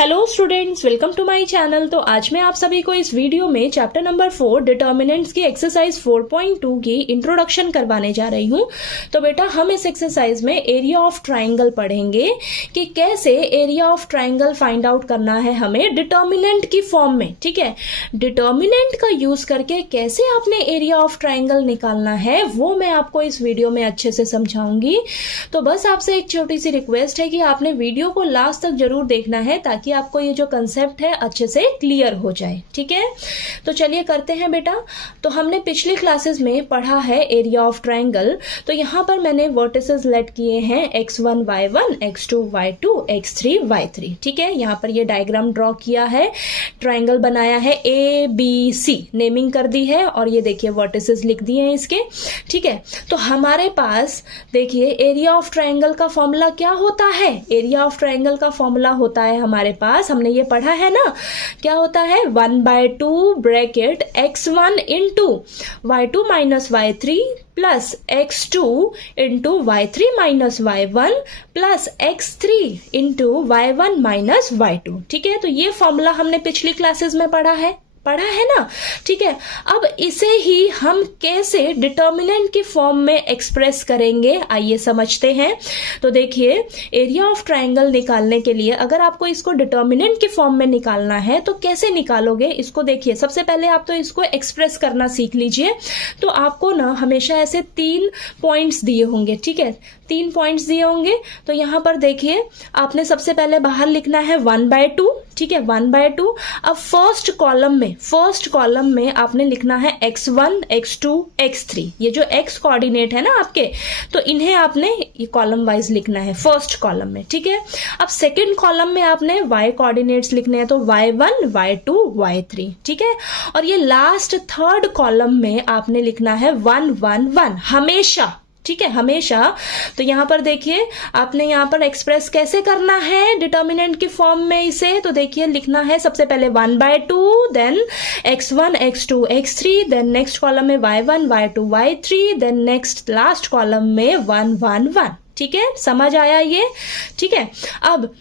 Hello students, welcome to my channel. तो आज मैं आप सभी को इस वीडियो में चैप्टर नंबर 4 डिटर्मिनेंट्स की एक्सरसाइज 4.2 की इंट्रोडक्शन करवाने जा रही हूँ। तो बेटा हम इस एक्सरसाइज में एरिया ऑफ ट्राइंगल पढ़ेंगे कि कैसे area of triangle find out करना है हमें डिटर्मिनेंट की फॉर्म में। ठीक है, डिटर्मिनेंट का यूज करके कैसे आपने एरिया ऑफ ट्राइंगल निकालना है वो मैं आपको इस वीडियो में अच्छे से समझाऊंगी। तो बस आपसे एक छोटी सी रिक्वेस्ट है कि आपने वीडियो को लास्ट तक जरूर देखना है ताकि आपको ये जो कंसेप्ट है अच्छे से क्लियर हो जाए। ठीक है, तो चलिए करते हैं बेटा। तो हमने पिछली क्लासेस में पढ़ा है एरिया ऑफ ट्राइंगल। तो यहाँ पर मैंने वर्टिसेस लेट किए हैं x1 y1, x2 y2, x3 y3। ठीक है, यहाँ पर ये डायग्राम ड्रॉ किया है, ट्राइंगल बनाया है ABC, नेमिंग कर दी है और ये देखिए वर्टिसेस लिख दिए हैं इसके। ठीक है, तो हमारे पास देखिए एरिया ऑफ ट्राइंगल का फॉर्मूला क्या होता है। एरिया ऑफ ट्राइंगल का फॉर्मूला होता है हमारे पास, हमने ये पढ़ा है ना, क्या होता है 1/2 bracket x1 into y2 minus y3 plus x2 into y3 minus y1 plus x3 into y1 minus y2। ठीक है, तो ये फॉर्मूला हमने पिछली क्लासेस में पढ़ा है ना। ठीक है, अब इसे ही हम कैसे डिटर्मिनेंट की फॉर्म में एक्सप्रेस करेंगे आइए समझते हैं। तो देखिए एरिया ऑफ ट्राइंगल निकालने के लिए अगर आपको इसको डिटर्मिनेंट की फॉर्म में निकालना है तो कैसे निकालोगे इसको देखिए। सबसे पहले आप तो इसको एक्सप्रेस करना सीख लीजिए। तो आपको ना हमेशा ऐसे 3 पॉइंट्स दिए होंगे। ठीक है, 3 पॉइंट्स दिए होंगे। तो यहां पर देखिए आपने सबसे पहले बाहर लिखना है 1/2। ठीक है, 1/2। अब फर्स्ट कॉलम में आपने लिखना है x1, x2, x3। ये जो x कोऑर्डिनेट है ना आपके, तो इन्हें आपने ये कॉलम वाइज लिखना है फर्स्ट कॉलम में। ठीक है, अब सेकंड कॉलम में आपने y कोऑर्डिनेट्स लिखने हैं, तो y1, y2, y3। ठीक है, और ये लास्ट थर्ड कॉलम में आपने लिखना है 1, 1, 1 हमेशा। ठीक है, हमेशा। तो यहां पर देखिए आपने यहां पर एक्सप्रेस कैसे करना है डिटर्मिनेंट की फॉर्म में इसे। तो देखिए लिखना है सबसे पहले 1/2, then x1, x2, x3, then next column में y1, y2, y3, then next last column में 1, 1, 1। ठीक है, समझ आया ये। ठीक है, अब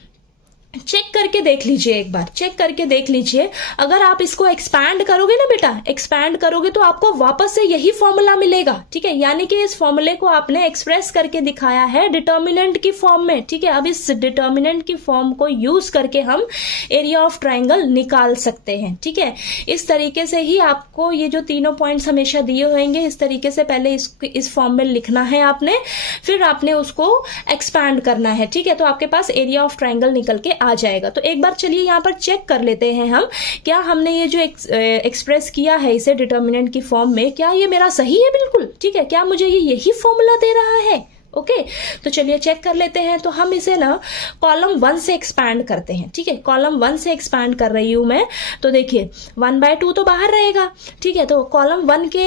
चेक करके देख लीजिए, एक बार चेक करके देख लीजिए। अगर आप इसको एक्सपैंड करोगे ना बेटा, एक्सपैंड करोगे तो आपको वापस से यही फॉर्मूला मिलेगा। ठीक है, यानी कि इस फॉर्मूले को आपने एक्सप्रेस करके दिखाया है डिटर्मिनेंट की फॉर्म में। ठीक है, अब इस डिटर्मिनेंट की फॉर्म को यूज करके हम एरिया ऑफ ट्राइंगल निकाल सकते हैं। ठीक है, इस तरीके से ही आपको ये जो तीनों पॉइंट्स हमेशा दिए होंगे इस तरीके से पहले इस फॉर्म में लिखना है आपने, फिर आपने उसको एक्सपैंड करना है। ठीक है, तो आपके पास एरिया ऑफ ट्राइंगल निकल के आ जाएगा। तो एक बार चलिए यहां पर चेक कर लेते हैं हम, क्या हमने ये जो एक्सप्रेस किया है इसे डिटर्मिनेंट की फॉर्म में, क्या ये मेरा सही है बिल्कुल। ठीक है, क्या मुझे ये यही फॉर्मूला दे रहा है। ओके, तो चलिए चेक कर लेते हैं। तो हम इसे ना कॉलम 1 से एक्सपैंड करते हैं। ठीक है, कॉलम 1 से एक्सपैंड कर रही हूं मैं। तो देखिए 1/2 तो बाहर रहेगा। ठीक है, तो कॉलम 1 के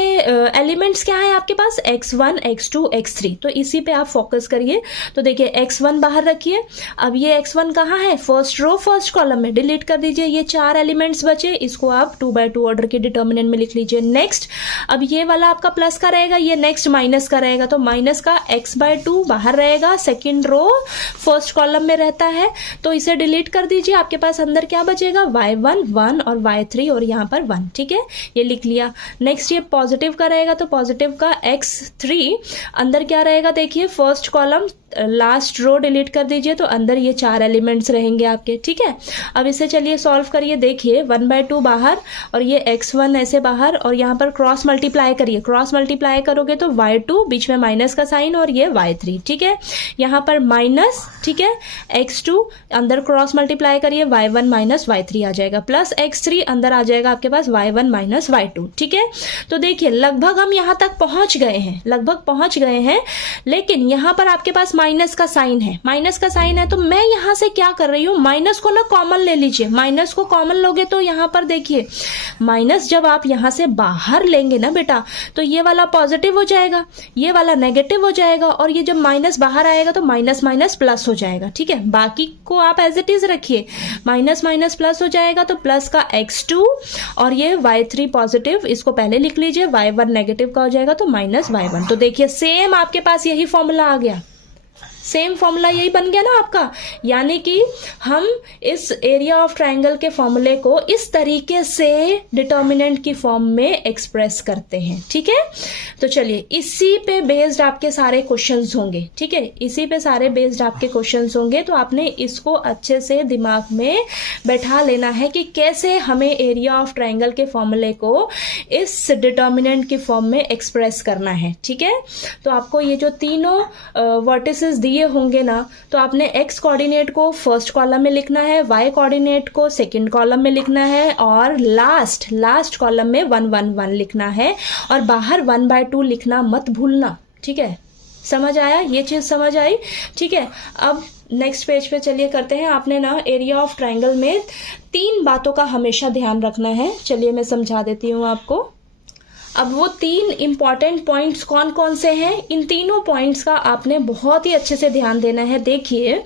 एलिमेंट्स क्या है आपके पास, x1, x2, x3। तो इसी पे आप फोकस करिए। तो देखिए x1 बाहर रखिए। अब ये x1 कहाँ है, फर्स्ट रो फर्स्ट कॉलम में, डिलीट कर दीजिए। ये 4 एलिमेंट्स बचे, इसको आप 2/2 ऑर्डर के डिटर्मिनेंट में लिख लीजिए। नेक्स्ट, अब ये वाला आपका प्लस का रहेगा, ये नेक्स्ट माइनस का रहेगा। तो माइनस का x/2 बाहर रहेगा, सेकंड रो फर्स्ट कॉलम में रहता है, तो इसे डिलीट कर दीजिए। आपके पास अंदर क्या बचेगा, y1 1 और y3 और यहाँ पर 1। ठीक है, ये लिख लिया। नेक्स्ट ये पॉजिटिव का रहेगा, तो पॉजिटिव का x3 अंदर क्या रहेगा, देखिए first column last row delete कर दीजिए, तो अंदर ये 4 एलिमेंट्स रहेंगे आपके। ठीक है, अब इसे चलिए सॉल्व करिए। देखिए 1/2 बाहर और ये x1 ऐसे बाहर, और यहाँ पर क्रॉस मल्टीप्लाई करिए। क्रॉस मल्टीप्लाई करोगे तो y2 बीच में माइनस का साइन और ये y3। ठीक है, यहाँ पर माइनस, ठीक है, x2 अंदर क्रॉस मल्टीप्लाई करिए, y1 माइनस y3 आ जाएगा, प्लस x3 अंदर आ जाएगा आपके पास y1 माइनस y2। ठीक है, तो देखिए लगभग हम यहाँ तक पहुंच गए हैं, लेकिन यहाँ पर आपके पास माइनस का साइन है। तो मैं यहां से क्या कर रही हूं, माइनस को ना कॉमन ले लीजिए। माइनस को कॉमन लोगे तो यहां पर देखिए माइनस जब आप यहां से बाहर लेंगे ना बेटा, तो ये वाला पॉजिटिव हो जाएगा, ये वाला नेगेटिव हो जाएगा, और ये जब माइनस बाहर आएगा तो माइनस माइनस प्लस हो जाएगा। ठीक है, बाकी को आप एज इट इज रखिए, माइनस माइनस प्लस हो जाएगा, तो प्लस का x2 और ये y3 पॉजिटिव, इसको पहले लिख लीजिए, y1 नेगेटिव का हो जाएगा तो माइनस y1। तो देखिए सेम आपके पास यही फॉर्मूला आ गया। सेम फॉर्मूला यही बन गया ना आपका। यानी कि हम इस एरिया ऑफ ट्राइंगल के फॉर्मूले को इस तरीके से डिटर्मिनेंट की फॉर्म में एक्सप्रेस करते हैं। ठीक है, तो चलिए इसी पे बेस्ड आपके सारे क्वेश्चंस होंगे। ठीक है, इसी पे सारे बेस्ड आपके क्वेश्चंस होंगे, तो आपने इसको अच्छे से दिमाग में बैठा लेना है कि कैसे हमें एरिया ऑफ ट्राइंगल के फॉर्मूले को इस डिटर्मिनेंट की फॉर्म में एक्सप्रेस करना है। ठीक है, तो आपको ये जो तीनों वर्टिसेस दिए होंगे ना, तो आपने एक्स कोऑर्डिनेट को फर्स्ट कॉलम में लिखना है, वाई कोऑर्डिनेट को सेकंड कॉलम में लिखना है, और लास्ट कॉलम में 1 1 1 लिखना है, और बाहर 1/2 लिखना मत भूलना। ठीक है, समझ आया? ये चीज समझ आई? ठीक है, अब नेक्स्ट पेज पे चलिए करते हैं। आपने ना एरिया ऑफ ट्राइंगल में 3 बातों का हमेशा ध्यान रखना है। चलिए मैं समझा देती हूँ आपको। अब वो 3 इंपॉर्टेंट पॉइंट्स कौन कौन से हैं, इन तीनों पॉइंट्स का आपने बहुत ही अच्छे से ध्यान देना है। देखिए,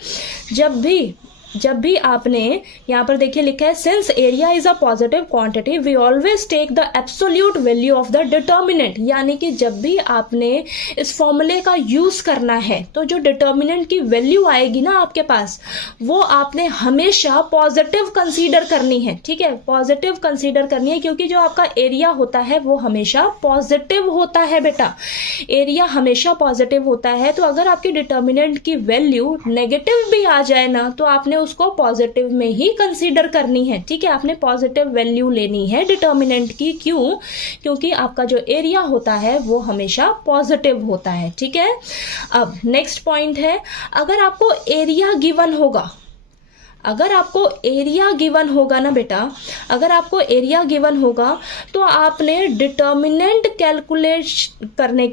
जब भी आपने यहाँ पर देखिए लिखा है, since area is a positive quantity we always take the absolute value of the determinant. यानी कि जब भी आपने इस फॉर्मूले का यूज करना है, तो जो डिटर्मिनेंट की वैल्यू आएगी ना आपके पास, वो आपने हमेशा पॉजिटिव कंसीडर करनी है। ठीक है, पॉजिटिव कंसीडर करनी है, क्योंकि जो आपका एरिया होता है वो हमेशा पॉजिटिव होता है बेटा। एरिया हमेशा पॉजिटिव होता है, तो अगर आपकी डिटर्मिनेंट की वैल्यू नेगेटिव भी आ जाए ना, तो आपने उसको पॉजिटिव में ही कंसीडर करनी है। ठीक है, आपने पॉजिटिव वैल्यू लेनी है डिटर्मिनेंट की। क्यों? क्योंकि आपका जो एरिया होता है वो हमेशा पॉजिटिव होता है। ठीक है, अब नेक्स्ट पॉइंट है, अगर आपको एरिया गिवन होगा, अगर आपको एरिया गिवन होगा ना बेटा, अगर आपको एरिया गिवन होगा, तो आपने डिटर्मिनेंट कैलकुलेट करने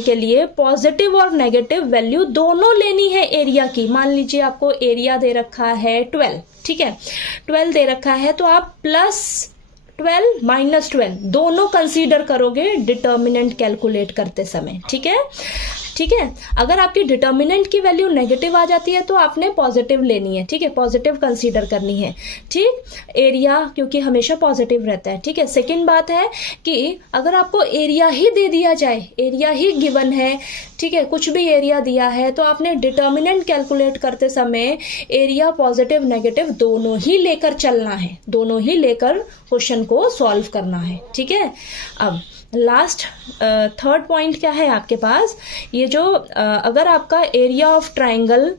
के लिए पॉजिटिव और नेगेटिव वैल्यू दोनों लेनी है एरिया की। मान लीजिए आपको एरिया दे रखा है 12, ठीक है, 12 दे रखा है, तो आप +12 -12 दोनों कंसीडर करोगे डिटर्मिनेंट कैलकुलेट करते समय। ठीक है, ठीक है, अगर आपकी डिटर्मिनेंट की वैल्यू नेगेटिव आ जाती है तो आपने पॉजिटिव लेनी है। ठीक है, पॉजिटिव कंसीडर करनी है। ठीक, एरिया क्योंकि हमेशा पॉजिटिव रहता है। ठीक है, सेकंड बात है कि अगर आपको एरिया ही दे दिया जाए, एरिया ही गिवन है, ठीक है, कुछ भी एरिया दिया है, तो आपने डिटर्मिनेंट कैलकुलेट करते समय एरिया पॉजिटिव नेगेटिव दोनों ही लेकर चलना है, दोनों ही लेकर क्वेश्चन को सॉल्व करना है। ठीक है, अब लास्ट थर्ड पॉइंट क्या है आपके पास, ये जो अगर आपका एरिया ऑफ ट्राइंगल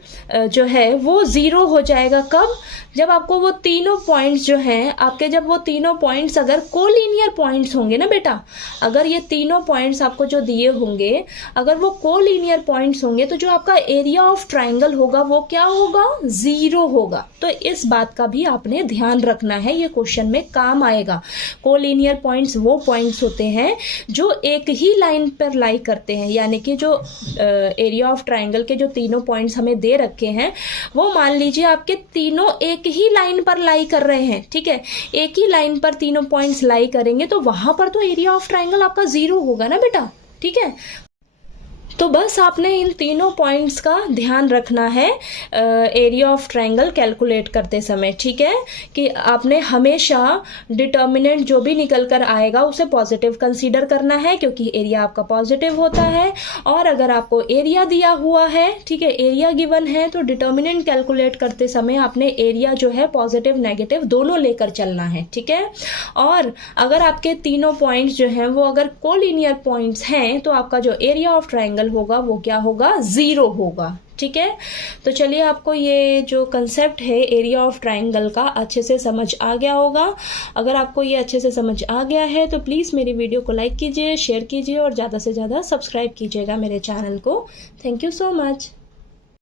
जो है वो 0 हो जाएगा। कब? जब आपको वो तीनों पॉइंट्स जो हैं आपके, जब वो तीनों पॉइंट्स अगर कोलिनियर पॉइंट्स होंगे ना बेटा, अगर ये तीनों पॉइंट्स आपको जो दिए होंगे, अगर वो कोलिनियर पॉइंट्स होंगे, तो जो आपका एरिया ऑफ ट्राइंगल होगा वो क्या होगा? 0 होगा। तो इस बात का भी आपने ध्यान रखना है, ये क्वेश्चन में काम आएगा। कोलिनियर पॉइंट्स वो पॉइंट्स होते हैं जो एक ही लाइन पर लाई करते हैं, यानी कि जो एरिया ऑफ ट्राइंगल के जो तीनों पॉइंट्स हमें दे रखे हैं, वो मान लीजिए आपके तीनों एक ही लाइन पर लाई कर रहे हैं। ठीक है, एक ही लाइन पर तीनों पॉइंट्स लाई करेंगे, तो वहां पर तो एरिया ऑफ ट्राइंगल आपका 0 होगा ना बेटा। ठीक है, तो बस आपने इन तीनों पॉइंट्स का ध्यान रखना है एरिया ऑफ ट्राइंगल कैलकुलेट करते समय। ठीक है, कि आपने हमेशा डिटर्मिनेंट जो भी निकल कर आएगा उसे पॉजिटिव कंसीडर करना है, क्योंकि एरिया आपका पॉजिटिव होता है। और अगर आपको एरिया दिया हुआ है, ठीक है, एरिया गिवन है, तो डिटर्मिनेंट कैलकुलेट करते समय आपने एरिया जो है पॉजिटिव नेगेटिव दोनों लेकर चलना है। ठीक है, और अगर आपके तीनों पॉइंट्स जो हैं वो अगर कोलिनियर पॉइंट्स हैं, तो आपका जो एरिया ऑफ ट्राइंगल होगा वो क्या होगा? 0 होगा। ठीक है, तो चलिए आपको ये जो कंसेप्ट है एरिया ऑफ ट्राइंगल का अच्छे से समझ आ गया होगा। अगर आपको ये अच्छे से समझ आ गया है तो प्लीज़ मेरी वीडियो को लाइक कीजिए, शेयर कीजिए और ज़्यादा से ज़्यादा सब्सक्राइब कीजिएगा मेरे चैनल को। Thank you so much.